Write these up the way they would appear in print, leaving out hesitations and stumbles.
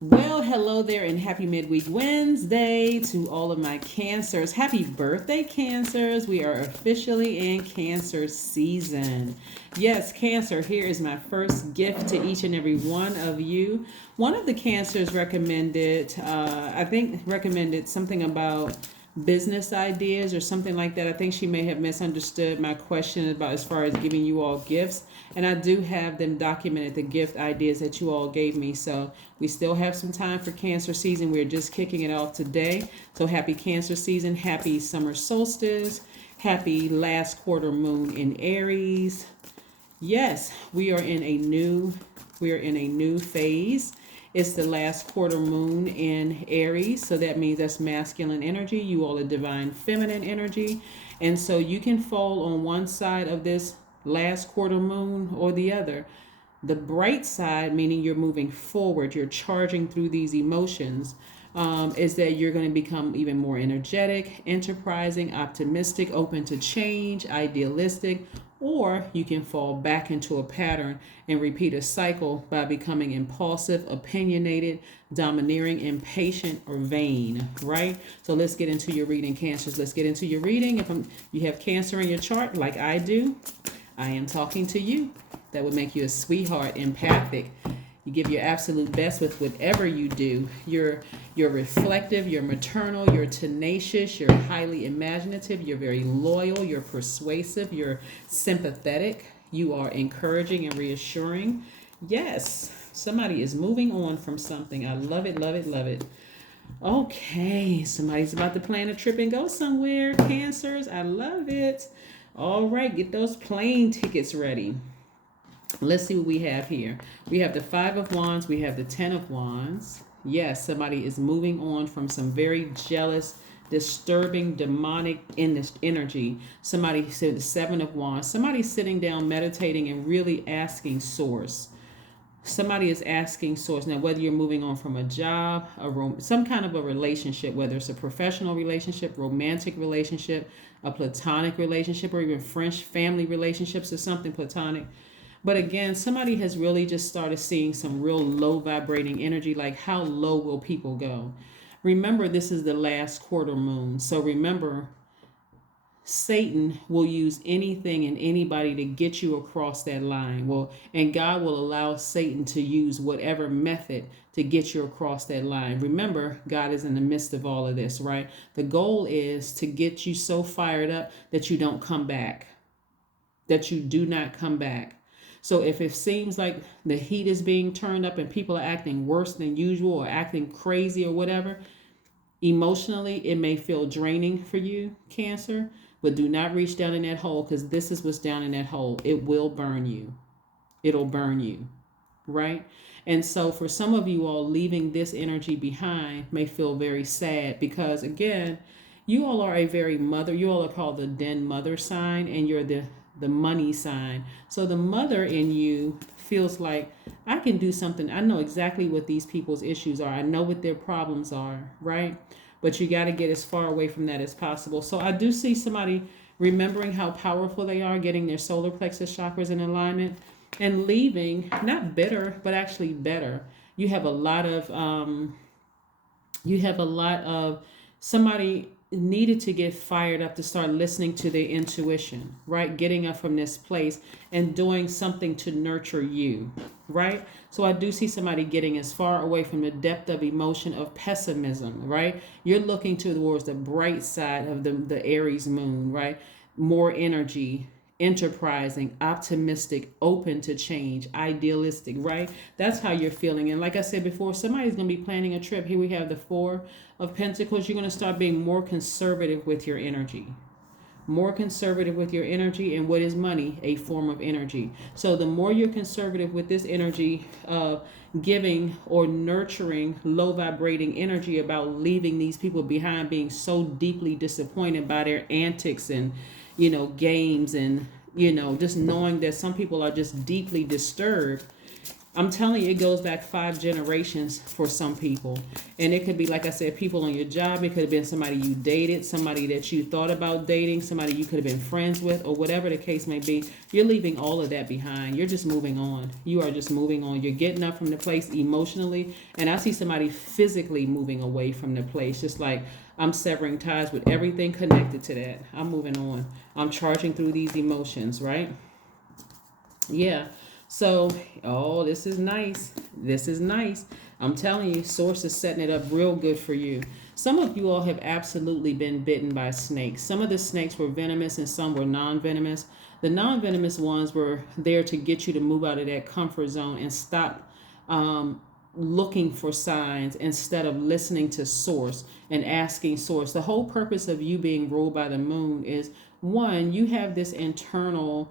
Well, hello there and happy midweek Wednesday to all of my cancers. Happy birthday, cancers. We are officially in cancer season. Yes, cancer, here is my first gift to each and every one of you. One of the cancers recommended something about business ideas or something like that. I think she may have misunderstood my question about as far as giving you all gifts. And I do have them documented, the gift ideas that you all gave me. So we still have some time for cancer season. We're just kicking it off today. So happy cancer season, happy summer solstice, happy last quarter moon in Aries. Yes, we are in a new phase. It's the last quarter moon in Aries, so that means that's masculine energy. You all are divine feminine energy. And so you can fall on one side of this last quarter moon or the other. The bright side, meaning you're moving forward, you're charging through these emotions, is that you're going to become even more energetic, enterprising, optimistic, open to change, idealistic, or you can fall back into a pattern and repeat a cycle by becoming impulsive, opinionated, domineering, impatient, or vain, right? So let's get into your reading, Cancers. Let's get into your reading. If you have Cancer in your chart, like I do, I am talking to you. That would make you a sweetheart, empathic. You give your absolute best with whatever you do. You're reflective, you're maternal, you're tenacious, you're highly imaginative, you're very loyal, you're persuasive, you're sympathetic, you are encouraging and reassuring. Yes, somebody is moving on from something. I love it, love it, love it. Okay, somebody's about to plan a trip and go somewhere. Cancers, I love it. All right, get those plane tickets ready. Let's see what we have here. We have the Five of Wands. We have the Ten of Wands. Yes, somebody is moving on from some very jealous, disturbing, demonic energy. Somebody said the Seven of Wands. Somebody's sitting down, meditating, and really asking Source. Somebody is asking Source. Now, whether you're moving on from a job, some kind of a relationship, whether it's a professional relationship, romantic relationship, a platonic relationship, or even French family relationships, or something platonic. But again, somebody has really just started seeing some real low vibrating energy, like how low will people go? Remember, this is the last quarter moon. So remember, Satan will use anything and anybody to get you across that line. Well, and God will allow Satan to use whatever method to get you across that line. Remember, God is in the midst of all of this, right? The goal is to get you so fired up that you don't come back, that you do not come back. So if it seems like the heat is being turned up and people are acting worse than usual or acting crazy or whatever, emotionally it may feel draining for you, Cancer, but do not reach down in that hole, because this is what's down in that hole. It will burn you. It'll burn you, right? And so for some of you all, leaving this energy behind may feel very sad, because again, you all are a very mother. You all are called the Den mother sign, and you're the money sign. So the mother in you feels like, I can do something. I know exactly what these people's issues are. I know what their problems are, right? But you got to get as far away from that as possible. So I do see somebody remembering how powerful they are, getting their solar plexus chakras in alignment, and leaving not bitter, but actually better. You have a lot of somebody needed to get fired up to start listening to their intuition, right? Getting up from this place and doing something to nurture you, right? So I do see somebody getting as far away from the depth of emotion of pessimism, right? You're looking towards the bright side of the Aries moon, right? More energy, enterprising, optimistic, open to change, idealistic, right? That's how you're feeling. And like I said before, somebody's going to be planning a trip. Here we have the Four of Pentacles. You're going to start being more conservative with your energy. More conservative with your energy. And what is money? A form of energy. So the more you're conservative with this energy of giving or nurturing low vibrating energy about leaving these people behind, being so deeply disappointed by their antics and games, and just knowing that some people are just deeply disturbed, I'm telling you, it goes back 5 generations for some people. And it could be, like I said, people on your job. It could have been somebody you dated, somebody that you thought about dating, somebody you could have been friends with, or whatever the case may be. You're leaving all of that behind. You're just moving on. You are just moving on. You're getting up from the place emotionally. And I see somebody physically moving away from the place, just like I'm severing ties with everything connected to that. I'm moving on. I'm charging through these emotions, right? Yeah. So, oh, this is nice. This is nice. I'm telling you, Source is setting it up real good for you. Some of you all have absolutely been bitten by snakes. Some of the snakes were venomous and some were non-venomous. The non-venomous ones were there to get you to move out of that comfort zone and stop looking for signs instead of listening to Source and asking Source. The whole purpose of you being ruled by the moon is, one, you have this internal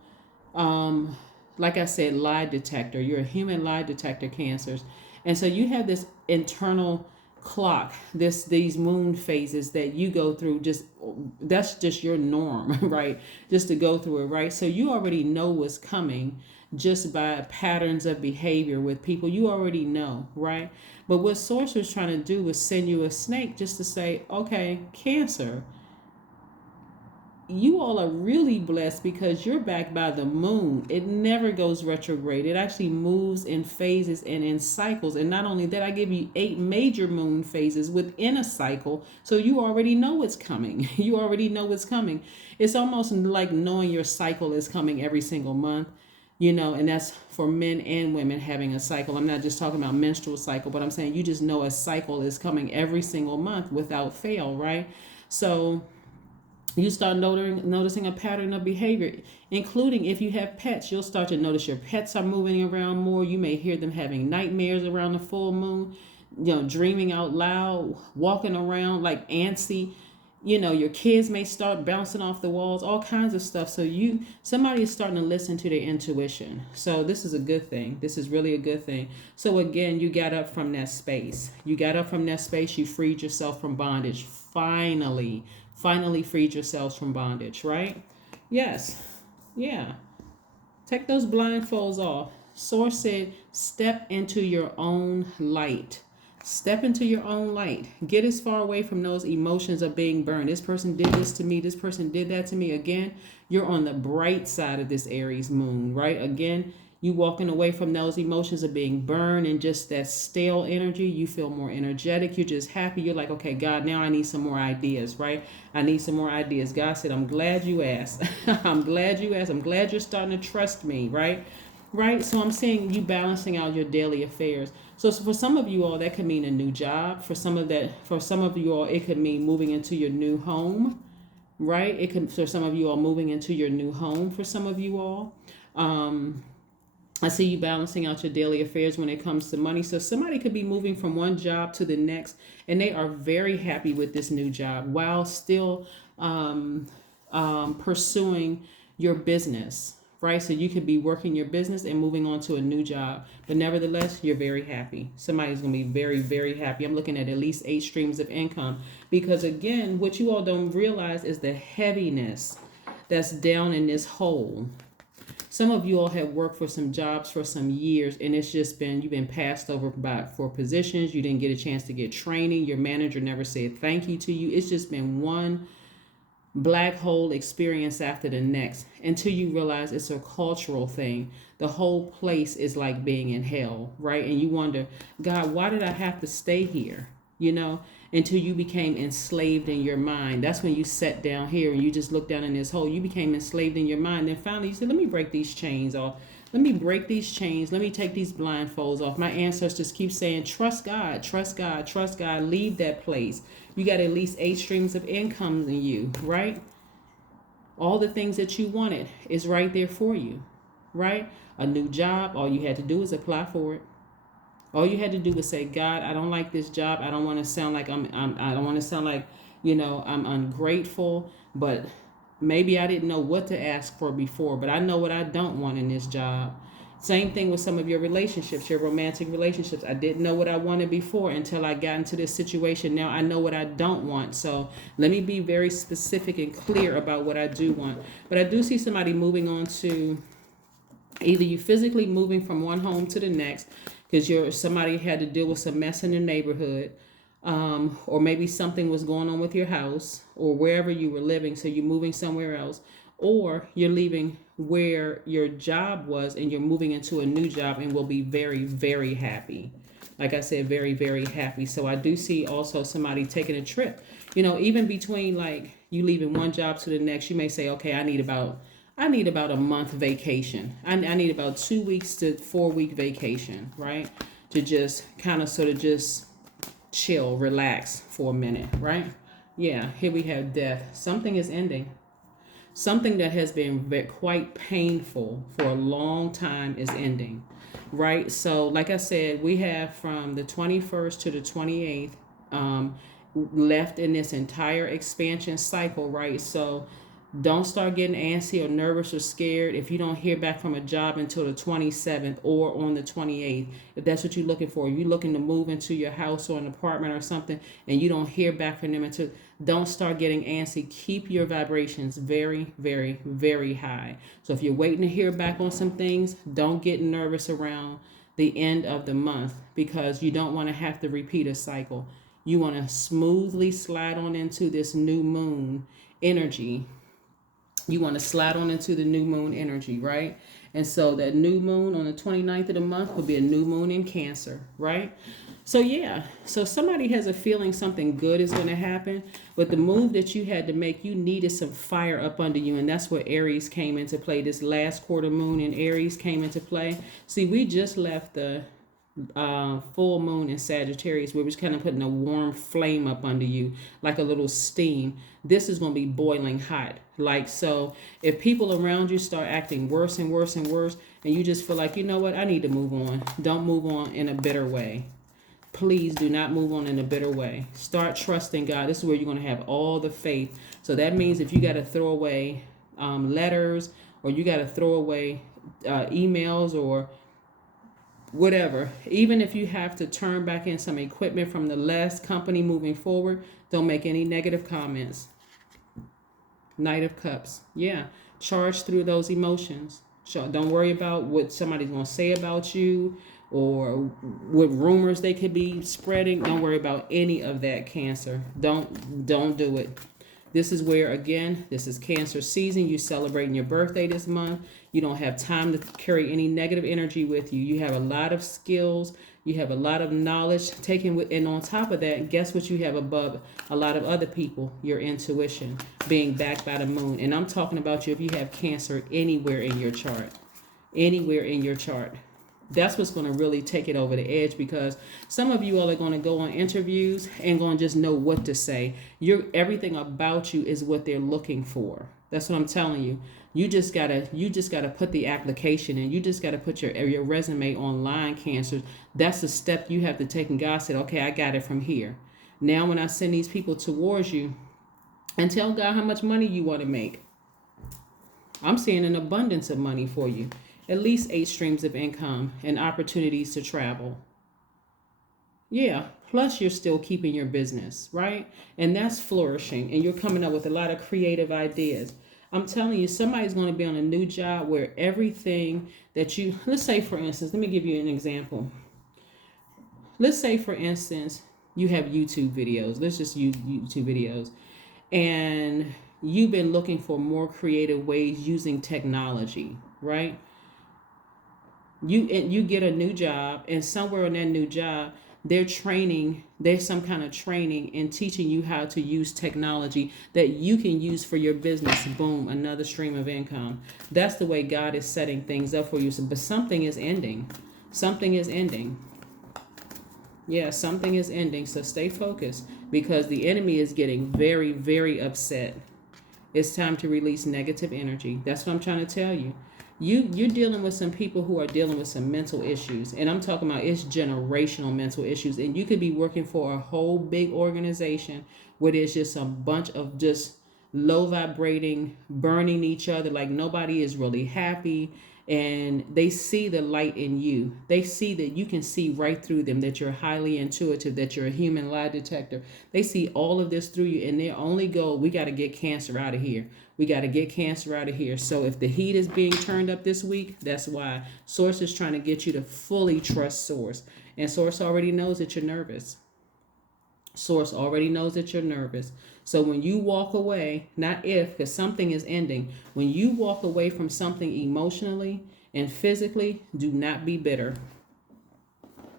like I said, lie detector. You're a human lie detector, Cancers. And so you have this internal clock, these moon phases that you go through. That's just your norm, right? Just to go through it, right? So you already know what's coming just by patterns of behavior with people. You already know, right? But what Source was trying to do was send you a snake just to say, okay, Cancer, you all are really blessed because you're backed by the moon. It never goes retrograde. It actually moves in phases and in cycles. And not only that, I give you 8 major moon phases within a cycle. So you already know what's coming. You already know what's coming. It's almost like knowing your cycle is coming every single month. And that's for men and women having a cycle. I'm not just talking about menstrual cycle, but I'm saying you just know a cycle is coming every single month without fail, right? So you start noticing a pattern of behavior, including if you have pets. You'll start to notice your pets are moving around more. You may hear them having nightmares around the full moon, dreaming out loud, walking around like antsy. Your kids may start bouncing off the walls, all kinds of stuff. So somebody is starting to listen to their intuition. So this is a good thing. This is really a good thing. So again, you got up from that space. You freed yourself from bondage. Finally freed yourselves from bondage, right? Yes. Yeah. Take those blindfolds off. Source said, step into your own light. Step into your own light. Get as far away from those emotions of being burned. This person did this to me. This person did that to me. Again, you're on the bright side of this Aries moon, right? Again, you walking away from those emotions of being burned and just that stale energy. You feel more energetic. You're just happy. You're like, okay, God, now I need some more ideas, right? I need some more ideas. God said, I'm glad you asked. I'm glad you asked. I'm glad you're starting to trust me, right? Right? So I'm seeing you balancing out your daily affairs. So for some of you all, that could mean a new job. For some of you all, it could mean moving into your new home, right? It could, for some of you all, moving into your new home. For some of you all, I see you balancing out your daily affairs when it comes to money. So somebody could be moving from one job to the next, and they are very happy with this new job while still pursuing your business, right? So you could be working your business and moving on to a new job, but nevertheless, you're very happy. Somebody's going to be very, very happy. I'm looking at least 8 streams of income because, again, what you all don't realize is the heaviness that's down in this hole. Some of you all have worked for some jobs for some years, and it's just been, you've been passed over for positions. You didn't get a chance to get training. Your manager never said thank you to you. It's just been one black hole experience after the next until you realize it's a cultural thing. The whole place is like being in hell, right? And you wonder, God, why did I have to stay here? Until you became enslaved in your mind. That's when you sat down here and you just looked down in this hole. You became enslaved in your mind. Then finally you said, let me break these chains off. Let me break these chains. Let me take these blindfolds off. My ancestors keep saying, trust God, trust God, trust God. Leave that place. You got at least 8 streams of income in you, right? All the things that you wanted is right there for you, right? A new job, all you had to do is apply for it. All you had to do was say, God, I don't like this job. I don't want to sound like I don't want to sound like, I'm ungrateful, but maybe I didn't know what to ask for before, but I know what I don't want in this job. Same thing with some of your relationships, your romantic relationships. I didn't know what I wanted before until I got into this situation. Now I know what I don't want. So let me be very specific and clear about what I do want. But I do see somebody moving on to Either you physically moving from one home to the next because somebody had to deal with some mess in the neighborhood, or maybe something was going on with your house or wherever you were living, so you're moving somewhere else, or you're leaving where your job was and you're moving into a new job and will be very, very happy. Like I said, very, very happy. So I do see also somebody taking a trip. Even between like you leaving one job to the next, you may say, okay, I need about a month vacation. I need about 2 weeks to 4 week vacation, right? To just kind of sort of just chill, relax for a minute, right? Yeah, here we have death. Something is ending. Something that has been quite painful for a long time is ending, right? So, like I said, we have from the 21st to the 28th left in this entire expansion cycle, right? So, don't start getting antsy or nervous or scared if you don't hear back from a job until the 27th or on the 28th. If that's what you're looking for, if you're looking to move into your house or an apartment or something and you don't hear back from them until, don't start getting antsy. Keep your vibrations very, very, very high. So if you're waiting to hear back on some things, don't get nervous around the end of the month because you don't want to have to repeat a cycle. You want to smoothly slide on into this new moon energy. You want to slide on into the new moon energy, right? And so that new moon on the 29th of the month will be a new moon in Cancer, right? So yeah, so somebody has a feeling something good is going to happen, but the move that you had to make, you needed some fire up under you, and that's where Aries came into play. This last quarter moon in Aries came into play. See, we just left the full moon in Sagittarius, where we're kind of putting a warm flame up under you, like a little steam. This is going to be boiling hot. Like, so if people around you start acting worse and worse and worse, and you just feel like, you know what, I need to move on. Don't move on in a bitter way. Please do not move on in a bitter way. Start trusting God. This is where you're going to have all the faith. So that means if you got to throw away letters, or you got to throw away emails or whatever, even if you have to turn back in some equipment from the last company moving forward, don't make any negative comments. Knight of Cups. Yeah. Charge through those emotions. Don't worry about what somebody's going to say about you or what rumors they could be spreading. Don't worry about any of that, Cancer. Don't do it. This is where, again, this is Cancer season. You're celebrating your birthday this month. You don't have time to carry any negative energy with you. You have a lot of skills. You have a lot of knowledge taken with, and on top of that, guess what you have above a lot of other people? Your intuition, being backed by the moon. And I'm talking about you if you have Cancer anywhere in your chart. Anywhere in your chart. That's what's going to really take it over the edge, because some of you all are going to go on interviews and going to just know what to say. Everything about you is what they're looking for. That's what I'm telling you. You just gotta put the application in. You just gotta put your resume online, Cancer. That's the step you have to take. And God said, okay, I got it from here. Now when I send these people towards you, and tell God how much money you want to make. I'm seeing an abundance of money for you. At least 8 streams of income and opportunities to travel. Yeah, plus you're still keeping your business, right? And that's flourishing, and you're coming up with a lot of creative ideas. I'm telling you, somebody's going to be on a new job where everything that let's say, for instance, let me give you an example. Let's say, for instance, you have YouTube videos. Let's just use YouTube videos. And you've been looking for more creative ways using technology, right? You get a new job, and somewhere in that new job, there's some kind of training and teaching you how to use technology that you can use for your business. Boom, another stream of income. That's the way God is setting things up for you. But something is ending. Something is ending. Yeah, something is ending. So stay focused, because the enemy is getting very, very upset. It's time to release negative energy. That's what I'm trying to tell you. You're dealing with some people who are dealing with some mental issues, and I'm talking about it's generational mental issues. And you could be working for a whole big organization where there's just a bunch of just low vibrating, burning each other, like nobody is really happy, and they see the light in you. They see that you can see right through them, that you're highly intuitive, that you're a human lie detector. They see all of this through you, and their only goal, we got to get Cancer out of here. We got to get Cancer out of here. So if the heat is being turned up this week, that's why. Source is trying to get you to fully trust Source. And Source already knows that you're nervous. Source already knows that you're nervous. So when you walk away, not if, because something is ending. When you walk away from something emotionally and physically, do not be bitter.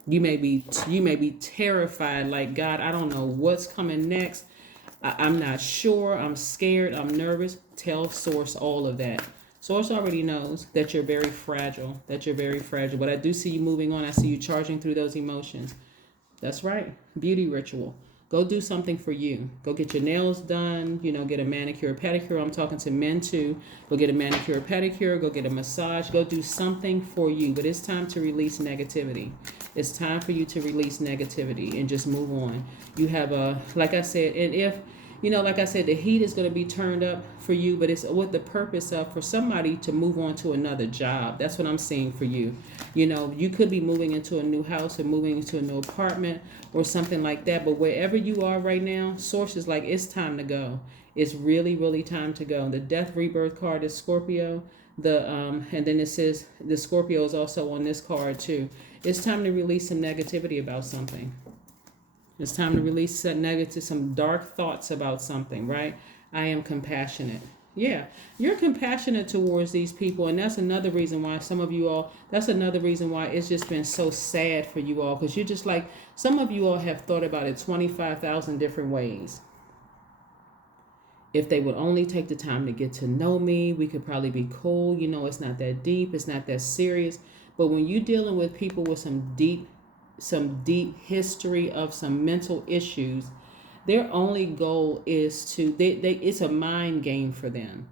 You may be terrified, like, God, I don't know what's coming next. I'm not sure. I'm scared. I'm nervous. Tell Source all of that. Source already knows that you're very fragile. But I do see you moving on. I see you charging through those emotions. That's right. Beauty ritual. Go do something for you. Go get your nails done, get a manicure, pedicure. I'm talking to men too. Go get a manicure, pedicure, go get a massage, go do something for you. But it's time to release negativity. It's time for you to release negativity and just move on. You have like I said, and if, like I said, the heat is going to be turned up for you, but it's with the purpose of for somebody to move on to another job. That's what I'm seeing for you. You could be moving into a new house or moving into a new apartment or something like that. But wherever you are right now, Source is like, it's time to go. It's really, really time to go. The Death Rebirth card is Scorpio. And then it says the Scorpio is also on this card too. It's time to release some negativity about something. It's time to release some dark thoughts about something, right? I am compassionate. Yeah, you're compassionate towards these people. And that's another reason why it's just been so sad for you all. Because you're just like, some of you all have thought about it 25,000 different ways. If they would only take the time to get to know me, we could probably be cool. It's not that deep. It's not that serious. But when you're dealing with people with some deep history of some mental issues, their only goal is to it's a mind game for them.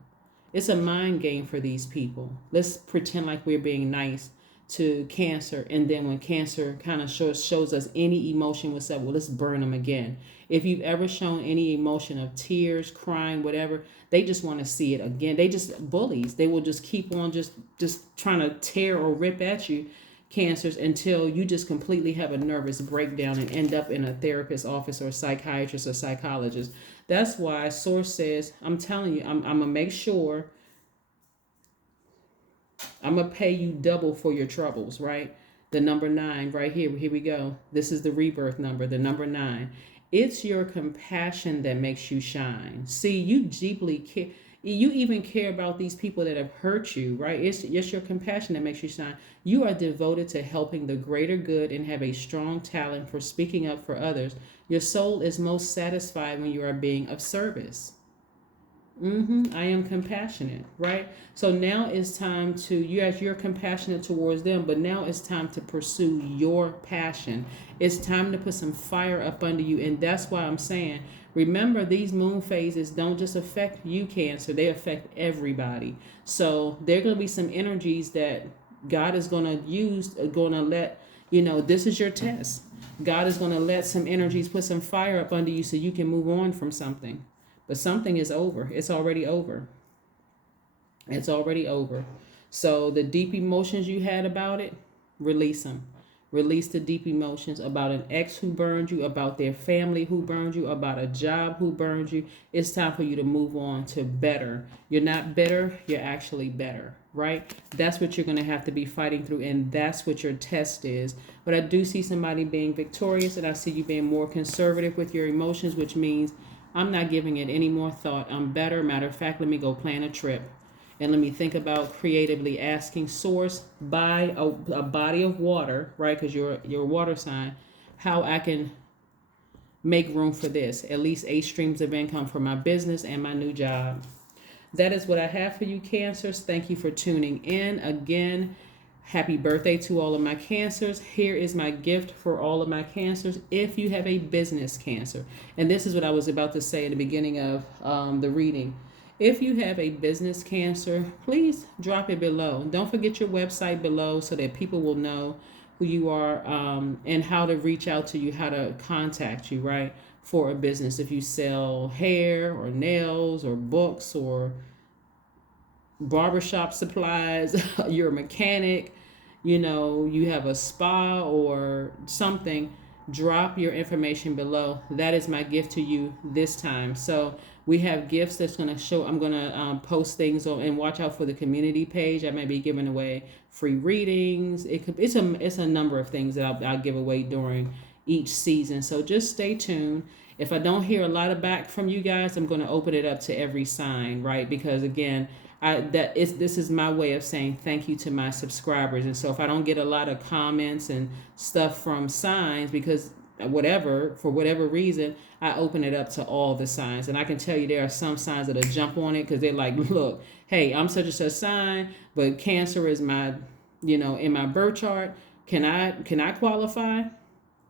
It's a mind game for these people. Let's pretend like we're being nice to Cancer, and then when Cancer kind of shows us any emotion, we'll say, well, let's burn them again. If you've ever shown any emotion of tears, crying, whatever, they just want to see it again. They just bullies. They will just keep on just trying to tear or rip at you, Cancers, until you just completely have a nervous breakdown and end up in a therapist's office or a psychiatrist or psychologist. That's why Source says, I'm telling you, I'm going to make sure I'm going to pay you double for your troubles, right? The number 9 right here. Here we go. This is the rebirth number, the number 9. It's your compassion that makes you shine. See, you deeply care. You even care about these people that have hurt you, right? It's your compassion that makes you shine. You are devoted to helping the greater good and have a strong talent for speaking up for others. Your soul is most satisfied when you are being of service. I am compassionate, right? So now it's time to, you're compassionate towards them, but now it's time to pursue your passion. It's time to put some fire up under you. And that's why I'm saying, remember, these moon phases don't just affect you, Cancer. They affect everybody. So there are going to be some energies that God is going to use, going to let, this is your test. God is going to let some energies put some fire up under you so you can move on from something. But something is over. It's already over. It's already over. So the deep emotions you had about it, release them. Release the deep emotions about an ex who burned you, about their family who burned you, about a job who burned you. It's time for you to move on to better. You're not bitter. You're actually better, right? That's what you're going to have to be fighting through, and that's what your test is. But I do see somebody being victorious, and I see you being more conservative with your emotions, which means I'm not giving it any more thought. I'm better. Matter of fact, let me go plan a trip. And let me think about creatively asking Source, by a body of water, right? Because you're a water sign, how I can make room for this. At least 8 streams of income for my business and my new job. That is what I have for you, Cancers. Thank you for tuning in. Again, happy birthday to all of my Cancers. Here is my gift for all of my Cancers. If you have a business, Cancer, and this is what I was about to say at the beginning of the reading. If you have a business, Cancer, please drop it below. Don't forget your website below so that people will know who you are and how to reach out to you, how to contact you, right, for a business. If you sell hair or nails or books or barbershop supplies, you're a mechanic, you have a spa or something, drop your information below. That is my gift to you this time. So we have gifts that's going to show. I'm going to post things on, and watch out for the community page. I may be giving away free readings. It's a number of things that I'll give away during each season. So just stay tuned. If I don't hear a lot of back from you guys, I'm going to open it up to every sign, right? Because again, this is my way of saying thank you to my subscribers. And so if I don't get a lot of comments and stuff from signs, because for whatever reason, I open it up to all the signs. And I can tell you there are some signs that'll jump on it because they're like, look, hey, I'm such and such sign, but Cancer is my, in my birth chart. Can I qualify?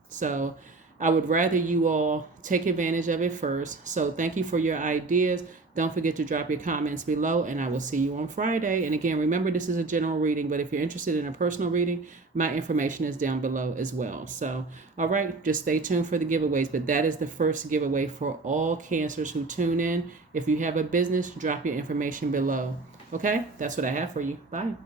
So I would rather you all take advantage of it first. So thank you for your ideas. Don't forget to drop your comments below, and I will see you on Friday. And again, remember, this is a general reading, but if you're interested in a personal reading, my information is down below as well. So, all right, just stay tuned for the giveaways. But that is the first giveaway for all Cancers who tune in. If you have a business, drop your information below. Okay, that's what I have for you. Bye.